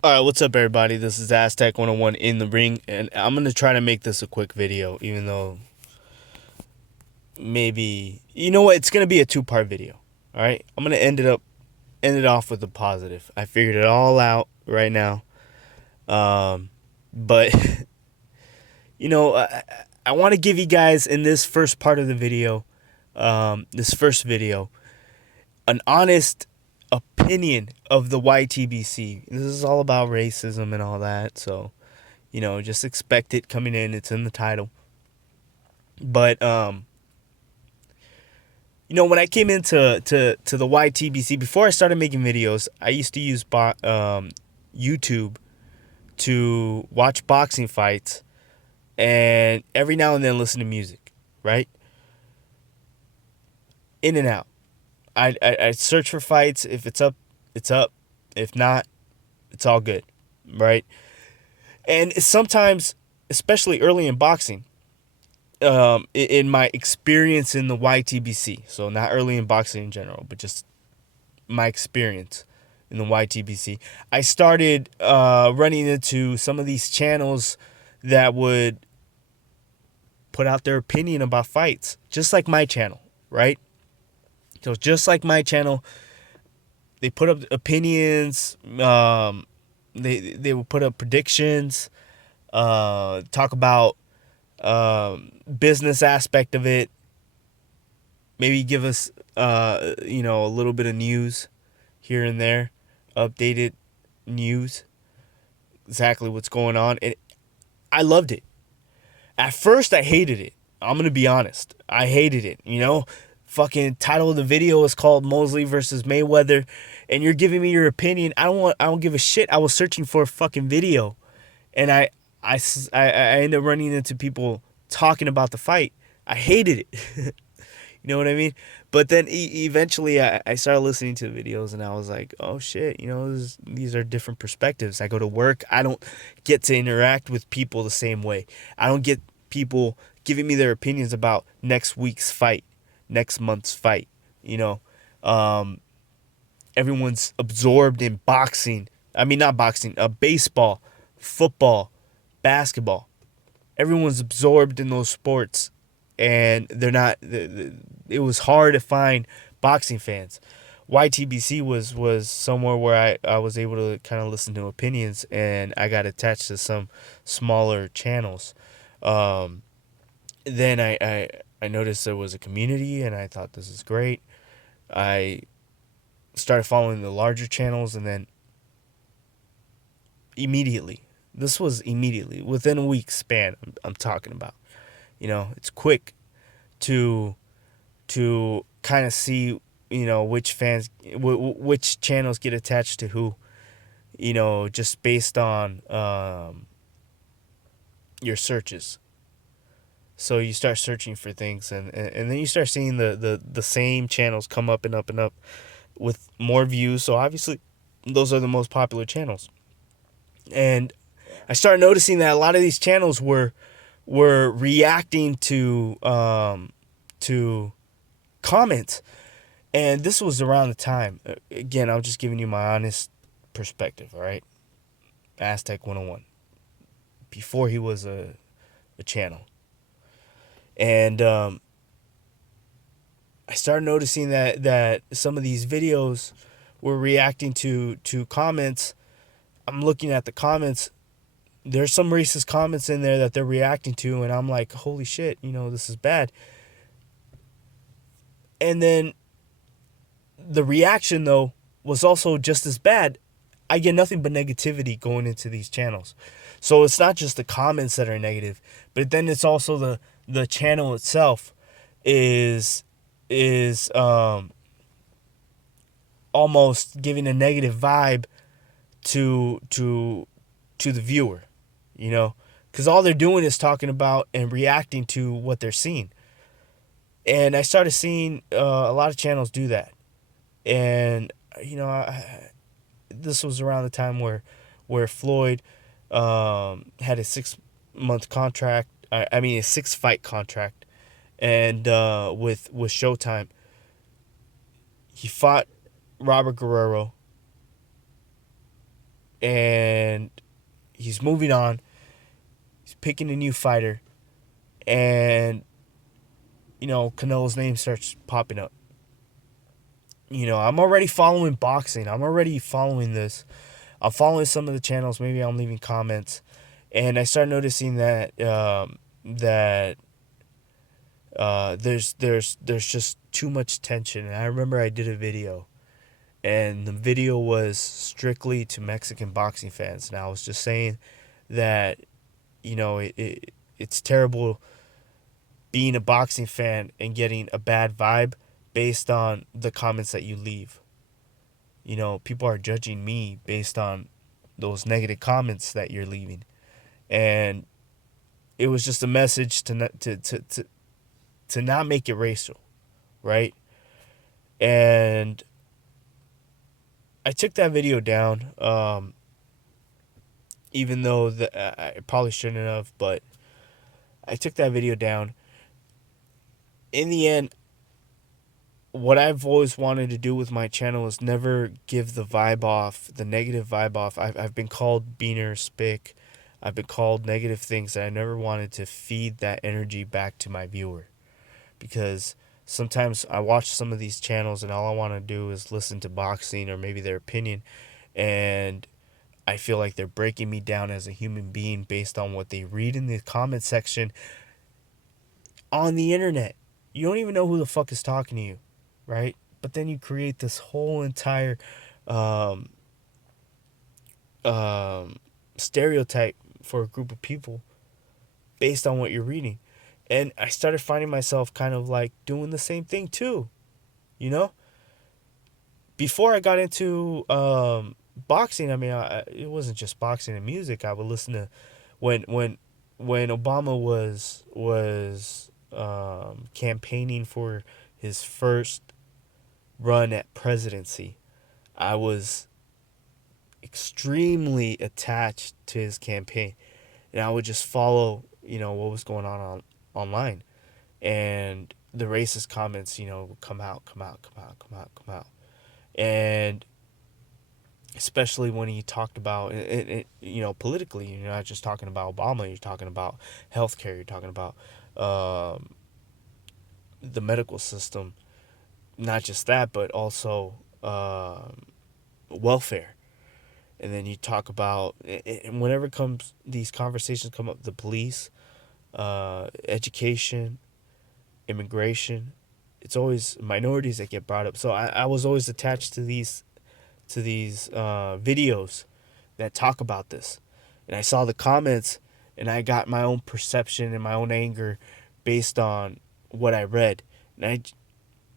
All right, what's up, everybody? This is Aztec 101 in the ring, and I'm gonna try to make this a quick video, even though maybe you know what, it's gonna be a two-part video. All right, I'm gonna end it off with a positive. I figured it all out right now, but I want to give you guys in this first part of the video, this first video, an honest opinion of the YTBC. This is all about racism and all that, so just expect it coming in. It's in the title. But when I came into to the YTBC, before I started making videos, I used to use YouTube to watch boxing fights and every now and then listen to music, right? In and out. I search for fights. If it's up, it's up. If not, it's all good, right? And sometimes, especially early in boxing, in my experience in the YTBC, so not early in boxing in general, but just my experience in the YTBC, I started running into some of these channels that would put out their opinion about fights, just like my channel, right? So just like my channel, they put up opinions. They will put up predictions. Talk about business aspect of it. Maybe give us a little bit of news here and there, updated news, exactly what's going on. And I loved it. At first, I hated it. I'm gonna be honest. I hated it. Fucking title of the video is called Mosley versus Mayweather, and you're giving me your opinion. I don't give a shit. I was searching for a fucking video, and I ended up running into people talking about the fight. I hated it. You know what I mean? But then eventually I started listening to the videos and I was like, oh shit, these are different perspectives. I go to work. I don't get to interact with people the same way. I don't get people giving me their opinions about next week's fight, next month's fight. You know, um, Everyone's absorbed in boxing. I mean, not boxing, baseball, football, basketball. Everyone's absorbed in those sports, and they're not. It was hard to find boxing fans. YTBC was somewhere where I was able to kind of listen to opinions, and I got attached to some smaller channels. Um, then I noticed there was a community, and I thought this is great. I started following the larger channels, and then immediately, this was immediately within a week span. I'm talking about. It's quick to kind of see which fans which channels get attached to who, just based on your searches. So you start searching for things, and then you start seeing the same channels come up and up and up with more views. So obviously those are the most popular channels. And I started noticing that a lot of these channels were reacting to comments. And this was around the time, again, I'm just giving you my honest perspective, all right? Aztec 101, before he was a channel. And I started noticing that some of these videos were reacting to comments. I'm looking at the comments. There's some racist comments in there that they're reacting to, and I'm like, holy shit, this is bad. And then the reaction, though, was also just as bad. I get nothing but negativity going into these channels. So it's not just the comments that are negative, but then it's also the channel itself is almost giving a negative vibe to the viewer, because all they're doing is talking about and reacting to what they're seeing. And I started seeing a lot of channels do that. And this was around the time where Floyd had a 6-month contract. I mean, a 6-fight contract, and with Showtime, he fought Robert Guerrero. and he's moving on. He's picking a new fighter, and Canelo's name starts popping up. I'm already following boxing. I'm already following this. I'm following some of the channels. Maybe I'm leaving comments, and I start noticing that there's just too much tension. And I remember I did a video, and the video was strictly to Mexican boxing fans, and I was just saying that it's terrible being a boxing fan and getting a bad vibe based on the comments that you leave. People are judging me based on those negative comments that you're leaving. And it was just a message to not make it racial, right? And I took that video down, even though I probably shouldn't have, but I took that video down. In the end, what I've always wanted to do with my channel is never give the vibe off, the negative vibe off. I've been called beaner, spick. I've been called negative things that I never wanted to feed that energy back to my viewer. Because sometimes I watch some of these channels and all I want to do is listen to boxing or maybe their opinion. And I feel like they're breaking me down as a human being based on what they read in the comment section on the internet. You don't even know who the fuck is talking to you, right? But then you create this whole entire stereotype for a group of people based on what you're reading. And I started finding myself kind of like doing the same thing too, you know? Before I got into boxing, I mean, it wasn't just boxing and music. I would listen to when Obama was campaigning for his first run at presidency. I was extremely attached to his campaign, and I would just follow, what was going on online, and the racist comments, would come out, and especially when he talked about it, politically. You're not just talking about Obama. You're talking about healthcare. You're talking about the medical system. Not just that, but also welfare. And then you talk about, and whenever comes these conversations come up, the police, education, immigration, it's always minorities that get brought up. So I was always attached to these videos that talk about this, and I saw the comments, and I got my own perception and my own anger based on what I read, and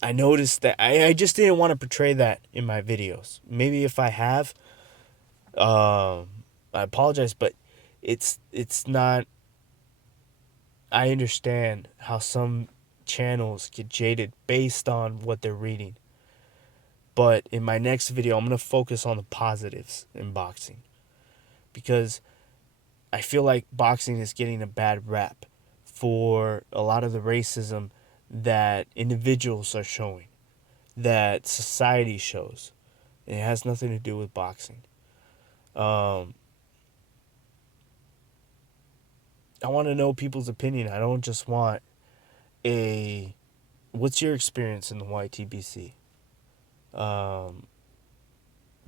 I noticed that I just didn't want to portray that in my videos. Maybe if I have, I apologize, but it's not. I understand how some channels get jaded based on what they're reading. But in my next video, I'm going to focus on the positives in boxing. Because I feel like boxing is getting a bad rap for a lot of the racism that individuals are showing, that society shows. And it has nothing to do with boxing. I want to know people's opinion. I don't just want what's your experience in the YTBC?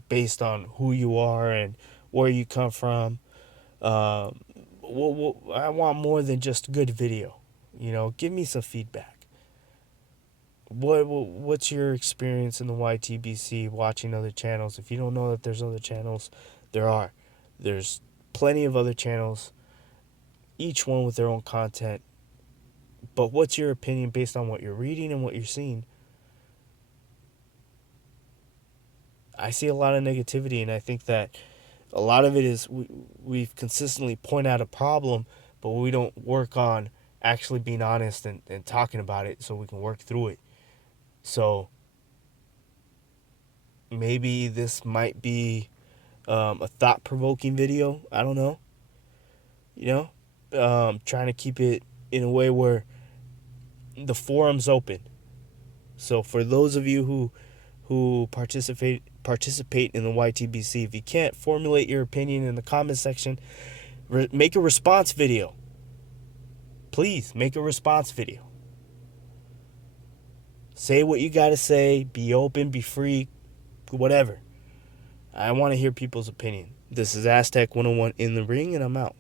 Based on who you are and where you come from. I want more than just good video. Give me some feedback. What's your experience in the YTBC watching other channels? If you don't know that there's other channels, there are. There's plenty of other channels, each one with their own content. But what's your opinion based on what you're reading and what you're seeing? I see a lot of negativity, and I think that a lot of it is we've consistently point out a problem, but we don't work on actually being honest and talking about it so we can work through it. So maybe this might be a thought-provoking video. I don't know. Trying to keep it in a way where the forum's open. So for those of you who participate participate in the YTBC. If you can't formulate your opinion in the comment section, make a response video. Please make a response video. Say what you got to say. Be open, be free, whatever. I want to hear people's opinion. This is Aztec 101 in the ring, and I'm out.